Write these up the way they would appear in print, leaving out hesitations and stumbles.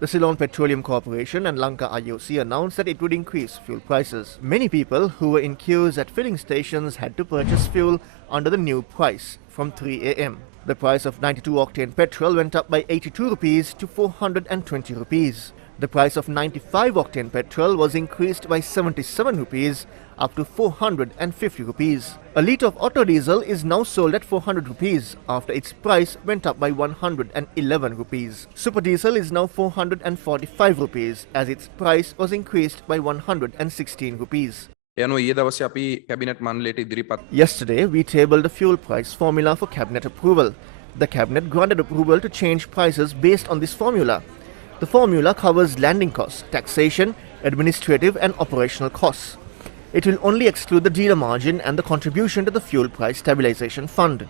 The Ceylon Petroleum Corporation and Lanka IOC announced that it would increase fuel prices. Many people who were in queues at filling stations had to purchase fuel under the new price from 3 a.m. The price of 92-octane petrol went up by 82 rupees to 420 rupees. The price of 95-octane petrol was increased by 77 rupees up to 450 rupees. A litre of auto diesel is now sold at 400 rupees after its price went up by 111 rupees. Super diesel is now 445 rupees as its price was increased by 116 rupees. Yesterday, we tabled a fuel price formula for cabinet approval. The cabinet granted approval to change prices based on this formula. The formula covers landing costs, taxation, administrative and operational costs. It will only exclude the dealer margin and the contribution to the fuel price stabilization fund.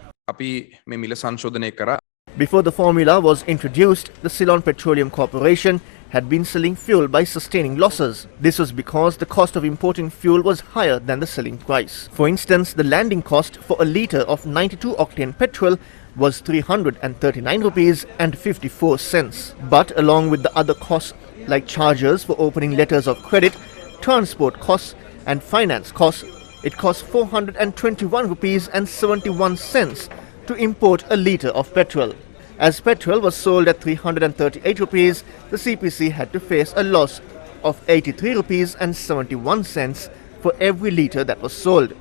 Before the formula was introduced, the Ceylon Petroleum Corporation had been selling fuel by sustaining losses. This was because the cost of importing fuel was higher than the selling price. For instance, the landing cost for a litre of 92-octane petrol was 339 rupees and 54 cents. But along with the other costs like charges for opening letters of credit, transport costs and finance costs, it cost 421 rupees and 71 cents to import a litre of petrol. As petrol was sold at 338 rupees, the CPC had to face a loss of 83 rupees and 71 cents for every litre that was sold.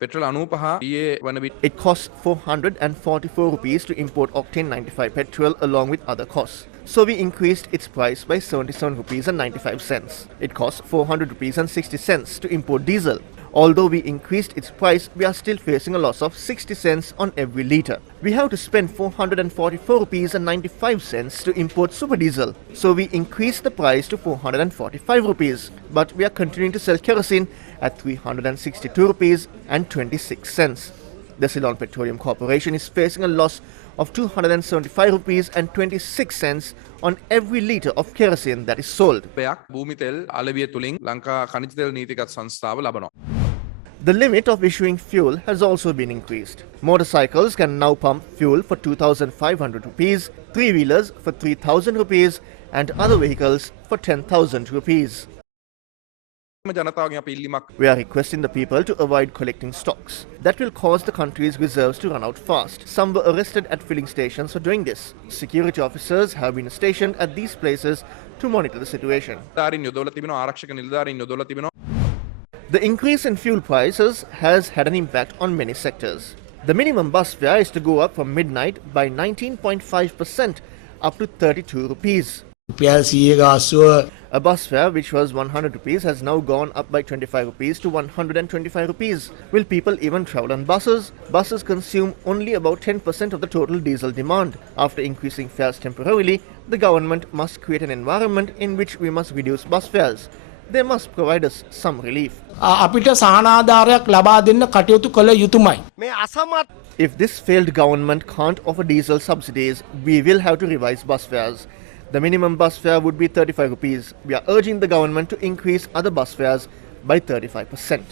It costs 444 rupees to import octane 95 petrol along with other costs. So we increased its price by 77 rupees and 95 cents. It costs 400 rupees and 60 cents to import diesel. Although we increased its price, we are still facing a loss of 60 cents on every litre. We have to spend 444 rupees and 95 cents to import super diesel. So we increased the price to 445 rupees. But we are continuing to sell kerosene at 362 rupees and 26 cents. The Ceylon Petroleum Corporation is facing a loss of 275 rupees and 26 cents on every litre of kerosene that is sold. The limit of issuing fuel has also been increased. Motorcycles can now pump fuel for 2,500 rupees, three-wheelers for 3,000 rupees and other vehicles for 10,000 rupees. We are requesting the people to avoid collecting stocks. That will cause the country's reserves to run out fast. Some were arrested at filling stations for doing this. Security officers have been stationed at these places to monitor the situation. The increase in fuel prices has had an impact on many sectors. The minimum bus fare is to go up from midnight by 19.5% up to 32 rupees. A bus fare which was 100 rupees has now gone up by 25 rupees to 125 rupees. Will people even travel on buses? Buses consume only about 10% of the total diesel demand. After increasing fares temporarily, the government must create an environment in which we must reduce bus fares. They must provide us some relief. If this failed government can't offer diesel subsidies, we will have to revise bus fares. The minimum bus fare would be 35 rupees. We are urging the government to increase other bus fares by 35%.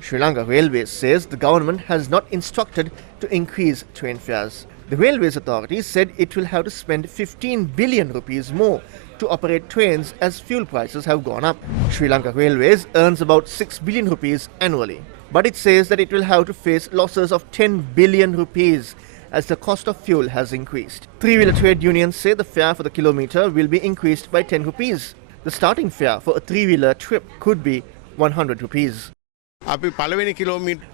Sri Lanka Railways says the government has not instructed to increase train fares. The Railways Authority said it will have to spend 15 billion rupees more to operate trains as fuel prices have gone up. Sri Lanka Railways earns about 6 billion rupees annually. But it says that it will have to face losses of 10 billion rupees as the cost of fuel has increased. Three-wheeler trade unions say the fare for the kilometre will be increased by 10 rupees. The starting fare for a three-wheeler trip could be 100 rupees.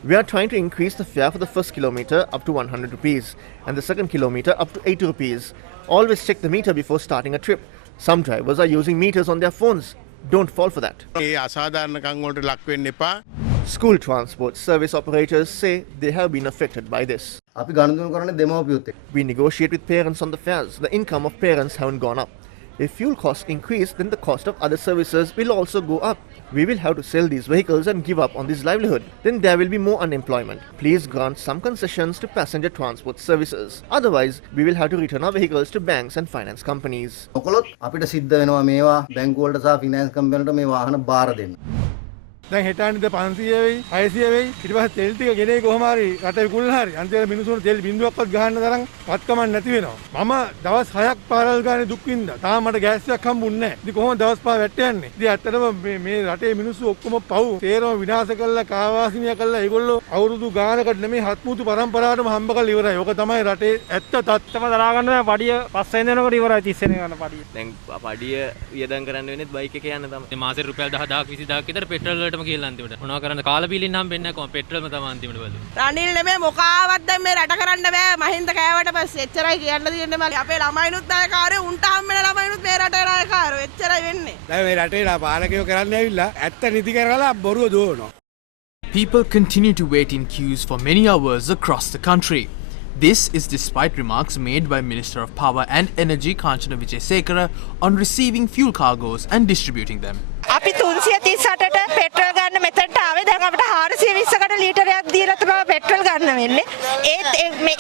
We are trying to increase the fare for the first kilometre up to 100 rupees and the second kilometre up to 80 rupees. Always check the meter before starting a trip. Some drivers are using meters on their phones. Don't fall for that. School transport service operators say they have been affected by this. We negotiate with parents on the fares. The income of parents haven't gone up. If fuel costs increase, then the cost of other services will also go up. We will have to sell these vehicles and give up on this livelihood. Then there will be more unemployment. Please grant some concessions to passenger transport services. Otherwise, we will have to return our vehicles to banks and finance companies. දැන් හෙටානිද 500 වෙයි 600 වෙයි ඊට පස්සේ තෙල් ටික ගෙනේ කොහම හරි රට විකුණලා හරි අන්තිමට මිනිස්සුන්ට තෙල් බින්දුවක්වත් ගහන්න තරම් පත්කමක් නැති වෙනවා මම දවස් 6ක් පාරල් ගානේ දුක් විඳා තාම මට ගෑස් එකක් හම්බුන්නේ නැහැ ඉතින් කොහොමද දවස් 5 වැට්ට යන්නේ ඉතින් ඇත්තටම මේ රටේ මිනිස්සු ඔක්කොම පව් තේරම විනාශ කරලා කාවාසිනිය කරලා ඒගොල්ලෝ අවුරුදු ගානකට නෙමෙයි හත්මුතු පරම්පරාවටම හම්බ කරලා ඉවරයි ඕක තමයි රටේ ඇත්ත තත්ත්වම දරා ගන්න බෑ පඩිය 5 වෙනිදනකොට ඉවරයි 30 වෙනි ගන්න පඩිය දැන් පඩිය වියදම් කරන්න වෙන්නේ බයික් එකේ යන්න තමයි මාසෙ රුපියල් 10000ක් 20000ක් විතර පෙට්‍රල් වලටම කියලා අන්තිමට මොනවා කරන්න කාලා බීලින් හම්බෙන්නේ නැහැ කොහොම පෙට්‍රල්ම තමයි අන්තිමට බලන්නේ රනිල් නෙමෙයි මොකාවත් දැන් මේ රට කරන්න බෑ මහින්ද කෑවට පස්සේ එච්චරයි කියන්න තියෙන්නේ මම අපේ ළමයිනුත් නායකාරයෝ උන්ට හම්බෙන ළමයිනුත් මේ රටේ නායකාරයෝ එච්චරයි වෙන්නේ දැන් මේ රටේ පාලකයෝ කරන්නේ ඇවිල්ලා ඇත්ත නිදි කරලා බොරුව දුවනවා People continue to wait in queues for many hours across the country. This is despite remarks made by Minister of Power and Energy Kanchana Wijesekara on receiving fuel cargoes and distributing them. අපි 338ට petrol ගන්න මෙතනට ආවේ දැන් අපිට 420කට ලීටරයක් දීලා තමයි petrol ගන්න වෙන්නේ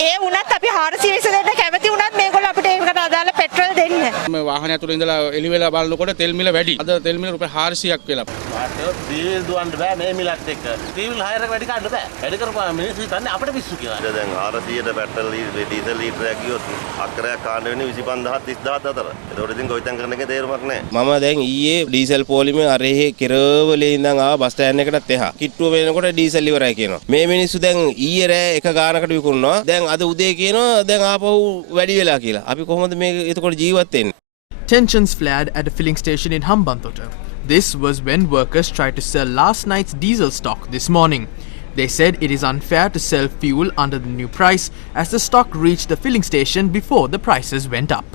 ඒ වුණත් අපි 420 දෙන්න කැමති වුණත් මේගොල්ලෝ අපිට ඒකට අදාළ පෙට්‍රල් දෙන්නේ මේ වාහනය ඇතුළේ ඉඳලා එළි වෙලා බලනකොට තෙල් මිල වැඩි. අද තෙල් මිල රුපියල් 400ක් වෙලා. මාත් ඩීසල් දුවන්න බෑ මේ මිලත් එක්ක. ඩීසල් හයර් එක වැඩි ගන්න බෑ. වැඩි කරපුවා මිනිස්සු හිතන්නේ අපිට පිස්සු කියලා. දැන් 400ට පෙට්‍රල් ඩීසල් ලීටරයක් ගියොත් අක්කරයක් කාණ්ඩ වෙන්නේ 25000 30000 අතර. ඒකට ඉතින් ගොවිතැන් කරන එකේ තේරුමක් නැහැ. මම දැන් ඊයේ ඩීසල් පොලිමේ අරෙහි කෙරවලේ ඉඳන් ආව බස් ස්ටෑන්ඩ් එකටත් එහා. කිට්ටුව වෙනකොට ඩීසල් ඉවරයි කියනවා. මේ මිනිස්සු දැන් ඊයේ රෑ එක ගානකට විකුණනවා. දැන් අද උදේ කියනවා දැන් ආපහු වැඩි වෙලා කියලා. අපි කොහොමද මේ එතකොට ජීවත් වෙන්නේ? Tensions flared at a filling station in Hambantota. This was when workers tried to sell last night's diesel stock this morning. They said it is unfair to sell fuel under the new price as the stock reached the filling station before the prices went up.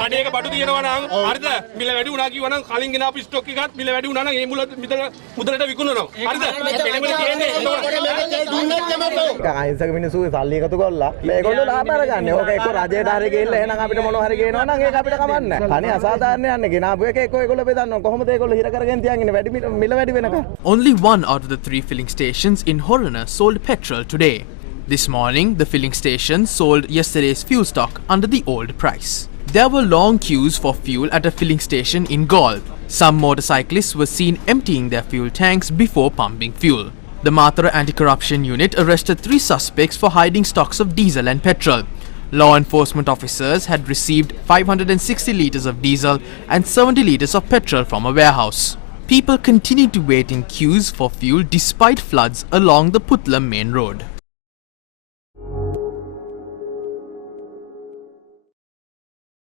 කඩේක බඩු තියෙනවා නම් හරිද මිල වැඩි වුණා කිව්වා නම් කලින් ගෙන අපි ස්ටොක් එකත් මිල වැඩි වුණා නම් ඒ මුදලට විකුණනවා හරිද මෙතන තියෙන්නේ අහිංසක මිනිස්සු සල්ලි එකතු කරලා මේගොල්ලෝ ලාභ අරගන්නේ. ඕක එක්ක රජයට හරි ගිහිල්ලා එහෙනම් අපිට මොනවා හරි ගේනවා නම් ඒක අපිට කමන්නේ නැහැ. අනේ අසාධාරණ යන්නේ ගෙනාපු එක එක්ක ඒගොල්ලෝ බෙදන්නවා. කොහොමද ඒගොල්ලෝ හිර කරගෙන තියන්නේ වැඩි මිල වැඩි වෙනකම්? Only one out of the 3 filling stations in Horana sold petrol today. This morning, the filling station sold yesterday's fuel stock under the old price. There were long queues for fuel at a filling station in Gaul. Some motorcyclists were seen emptying their fuel tanks before pumping fuel. The Mathura Anti-Corruption Unit arrested 3 suspects for hiding stocks of diesel and petrol. Law enforcement officers had received 560 litres of diesel and 70 litres of petrol from a warehouse. People continued to wait in queues for fuel despite floods along the Putlam main road.